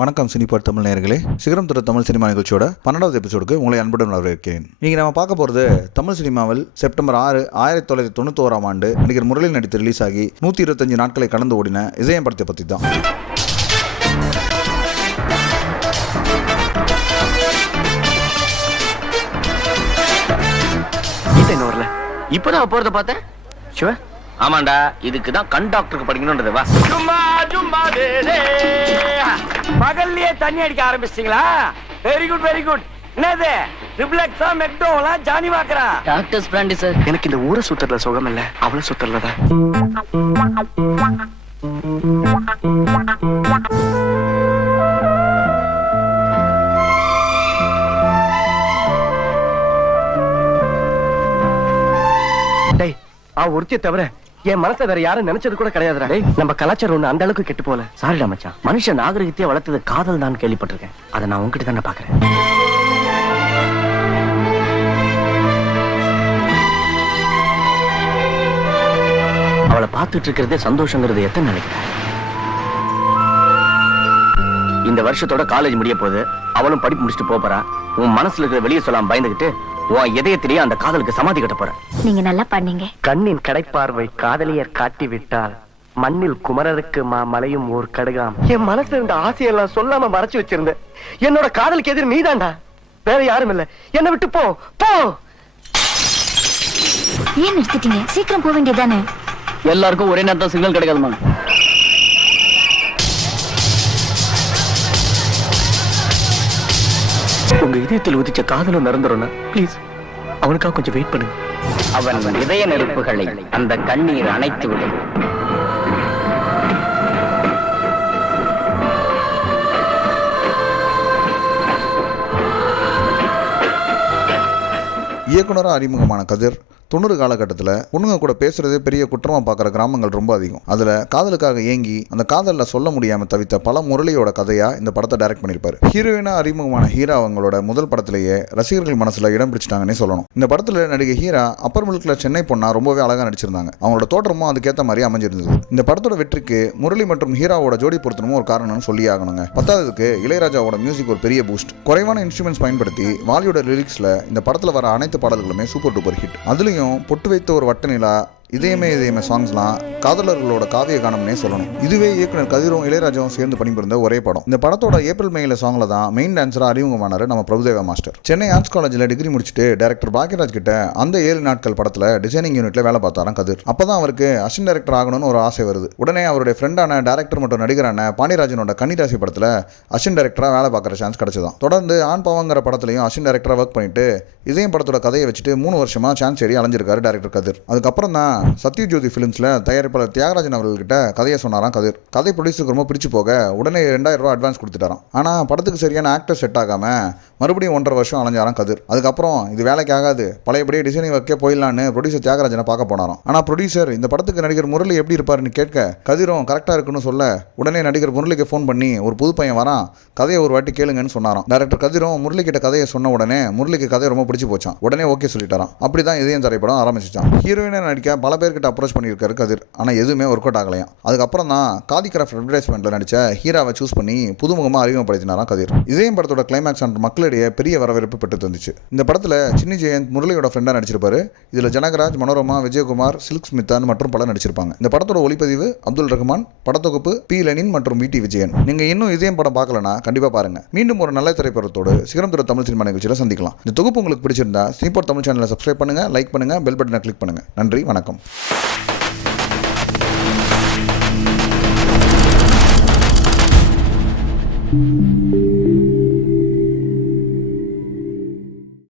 வணக்கம் சினிபாட் தமிழ் நேயர்களே, சிகரம் தொட்ட தமிழ் சினிமா நிகழ்ச்சியோட 12வது எபிசோடுக்கு உங்களை அன்புடன் வரவேற்கிறேன். இன்னைக்கு நம்ம பார்க்க போகிறது தமிழ் சினிமாவில் செப்டம்பர் 6, 1991ஆம் ஆண்டு நடிகர் முரளி நடித்து ரிலீஸ் ஆகி 125 நாட்களை கடந்து ஓடின இதயம் படத்தை பற்றி தான். இப்பதான் போறத பார்த்தேன். ஷுவர்? ஆமாண்டா, இதுக்கு தான் கண் டாக்டருக்கு படிக்கணும்ன்றது. வா. சும்மா சும்மா பகல்லையே தண்ணி அடிக்க ஆரம்பிச்சிட்டீங்களா? Very good very good. என்னது ரிப்ளெக்ஸா மெக்டோவலா ஜானி வாக்கரா? Doctors brandy sir. எனக்கு இந்த ஊரை சுத்தறதுல சுகம் இல்ல, அவளை சுத்தறதுல. டேய், ஒருத்திய தவிர என் மனசை வேற யாரும் நினைச்சது கூட கிடையாதுடா. நம்ம கலாச்சாரம் ஒண்ணு அந்த அளவுக்கு கெட்டு போல. சாரிடா மச்சான், மனுஷன் நாகரிகத்தையே வளர்த்தது காதல் தான் கேள்விப்பட்டிருக்கேன். அதை நான் உங்ககிட்ட தானே பாக்குறேன். அவளை பார்த்துட்டு இருக்கிறதே சந்தோஷங்கிறது எத்தனை நினைக்கிறேன். இந்த வருஷத்தோட காலேஜ் முடிய போகுது. அவளும் படிப்பு முடிச்சுட்டு போறா. உன் மனசுல இருக்கிற வெளியே சொல்லாம பயந்துகிட்டு உன் இதயத்திலேயே அந்த காதலுக்கு சமாதி கட்ட போற. நீங்க நல்லா பண்ணீங்க. கண்ணின் கடைப்பார்வை காதலியர் காட்டி விட்டால் மண்ணில் குமரருக்கு மலையும் ஓர் கடுகாம். என் மனசுல இருந்த ஆசையெல்லாம் சொல்லாம மறைச்சு வச்சிருந்தேன். என்னோட காதலுக்கு எதிர் நீதான்டா, வேற யாரும் இல்ல. என்ன விட்டு போ போ. ஏன் நிறுத்திட்டீங்க? சீக்கிரம் போக வேண்டியதானே. எல்லாருக்கும் ஒரே நேரத்தில் சிக்னல் கிடைக்காதுமா? உங்க இதயத்தில் உதிச்ச காதலும் நிரந்தரம்னா ப்ளீஸ் அவனுக்காக கொஞ்சம் வெயிட் பண்ணுங்க. அவன் இதய நெருப்புகளை அந்த கண்ணீர் அணைத்து விடும். இயக்குனராக அறிமுகமான கதிர் 90 காலகட்டத்தில் பொண்ணுங்க கூட பேசுறதே பெரிய குற்றமாக பார்க்குற கிராமங்கள் ரொம்ப அதிகம். அதில் காதலுக்காக ஏங்கி அந்த காதலில் சொல்ல முடியாமல் தவித்த பல முரளியோட கதையாக இந்த படத்தை டைரக்ட் பண்ணியிருப்பார். ஹீரோயினாக அறிமுகமான ஹீரா அவங்களோட முதல் படத்திலேயே ரசிகர்கள் மனசில் இடம் பிடிச்சிட்டாங்கன்னே சொல்லணும். இந்த படத்தில் நடிகை ஹீரா அப்பர் மில்கில் சென்னை பொண்ணா ரொம்பவே அழகாக நடிச்சிருந்தாங்க. அவங்களோட தோற்றமும் அதுக்கேற்ற மாதிரி அமைஞ்சிருந்தது. இந்த படத்தோட வெற்றிக்கு முரளி மற்றும் ஹீராவோட ஜோடி பொருத்தனமும் ஒரு காரணம்னு சொல்லி ஆகணுங்க. பத்தாவதுக்கு இளையராஜாவோட மியூசிக் ஒரு பெரிய பூஸ்ட். குறைவான இன்ஸ்ட்ருமெண்ட்ஸ் பயன்படுத்தி வாலியோட லிரிக்ஸில் இந்த படத்தில் வர அனைத்து பாடல்களுமே சூப்பர் டூப்பர் ஹிட். அதுலேயும் பொட்டு வைத்த ஒரு வட்ட நிலா, இதயமே இதயமே சாங்ஸ்லாம் காதலர்களோட காவிய கானம்னே சொல்லணும். இதுவே இயக்குனர் கதிரும் இளையராஜாவும் சேர்ந்து பணிபுரிந்த ஒரே படம். இந்த படத்தோட ஏப்ரல் மேல சாங்ல தான் மெயின் டான்ஸரா அறிமுகமானார் நம்ம பிரபுதேவா மாஸ்டர். சென்னை ஆர்ட்ஸ் காலேஜில் டிகிரி முடிச்சுட்டு டைரக்டர் பாக்யராஜ் கிட்ட அந்த 7 நாட்கள் படத்துல டிசைனிங் யூனிட்ல வேலை பார்த்தாராம் கதிர். அப்பதான் அவருக்கு அசிஸ்டன்ட் டைரக்டர் ஆகணும்னு ஒரு ஆசை வருது. உடனே அவருடைய ஃப்ரெண்டான டைரக்டர் மற்றும் நடிகரான பாண்டியராஜனோட கன்னிராசி படத்துல அசிஸ்டன்ட் டைரக்டரா வேலை பார்க்குற சான்ஸ் கிடைச்சதான். தொடர்ந்து ஆண் பாவங்கிற படத்துலையும் அசிஸ்டன்ட் டைரக்டரா ஒர்க் பண்ணிட்டு இதயம் படத்தோட கதையை வச்சுட்டு 3 வருஷமா சான்ஸ் ஏறி அலைஞ்சிருக்காரு டைரக்டர் கதிர். அதுக்கப்புறம் தான் சத்யஜோதி ஃபிலிம்ஸில் தயாரிப்பாளர் தியாகராஜன் அவர்கள்கிட்ட கதையை சொன்னாராம் கதிர். கதை ப்ரொடியூசருக்கு ரொம்ப பிடிச்சு போக உடனே 2000 ரூபா அட்வான்ஸ் கொடுத்துட்டாராம். ஆனால் படத்துக்கு சரியான ஆக்டர் செட் ஆகாமல் மறுபடியும் 1.5 வருஷம் அலைஞ்சாராம் கதிர். அதுக்கப்புறம் இது வேலைக்கு ஆகாது, பழையபடியே டிசைனிங் வைக்க போயிடலான்னு ப்ரொடியூசர் தியாகராஜனை பார்க்க போனாராம். ஆனால் ப்ரொடியூசர் இந்த படத்துக்கு நடிகர் முரளி எப்படி இருப்பாருன்னு கேட்க கதிரும் கரெக்டாக இருக்குன்னு சொல்ல உடனே நடிகர் முரளிக்கு ஃபோன் பண்ணி ஒரு புது பையன் வரான், கதையை ஒரு வாட்டி கேளுங்கன்னு சொன்னாராம். டைரக்டர் கதிரும் முரளி கிட்ட கதையை சொன்ன உடனே முரளிக்கு கதையை ரொம்ப பிடிச்சி போச்சான். உடனே ஓகே சொல்லிட்டாராம். அப்படிதான் இதயம் திரைப்படம் ஆரம்பிச்சிச்சான். ஹீரோயினை நடிக்க பல பேர்கிட்ட அப்ரோச் பண்ணியிருக்காரு கதிர். ஆனால் எதுவுமே ஒர்க் அவுட் ஆகலையாம். அதுக்கப்புறம் தான் காதி கிராஃப்ட் அட்வர்டைஸ்மெண்ட்டில் நடித்த ஹீராவை சூஸ் பண்ணி புதுமுகமாக அறிமுகப்படுத்தினாராம் கதிர். இதயம் படத்தோட கிளைமேக்ஸ் அண்ட் மக்களிடையே பெரிய வரவேற்பு பெற்று தந்துச்சு. இந்த படத்தில் சின்னி ஜெயந்த் முரளியோட ஃப்ரெண்டாக நடிச்சிருப்பாரு. இதில் ஜனகராஜ், மனோரமா, விஜயகுமார், சில்க் ஸ்மித்தான் மற்றும் பலர் நடிச்சிருப்பாங்க. இந்த படத்தோட ஒளிப்பதிவு அப்துல் ரஹ்மான், படத்தொகுப்பு பி லெனின் மற்றும் வி டி விஜயன். நீங்கள் இன்னும் இதயம் படம் பார்க்கலனா கண்டிப்பாக பாருங்க. மீண்டும் ஒரு நல்ல திரைப்படத்தோடு சிகரம் தொட்ட தமிழ் சினிமா நிகழ்ச்சியில் சந்திக்கலாம். இந்த தொகுப்பு உங்களுக்கு பிடிச்சிருந்தா சினிபாட் தமிழ் சேனலை சப்ஸ்கிரைப் பண்ணுங்க, லைக் பண்ணுங்க, பெல் பட்டனை கிளிக் பண்ணுங்க. நன்றி, வணக்கம். Thank you.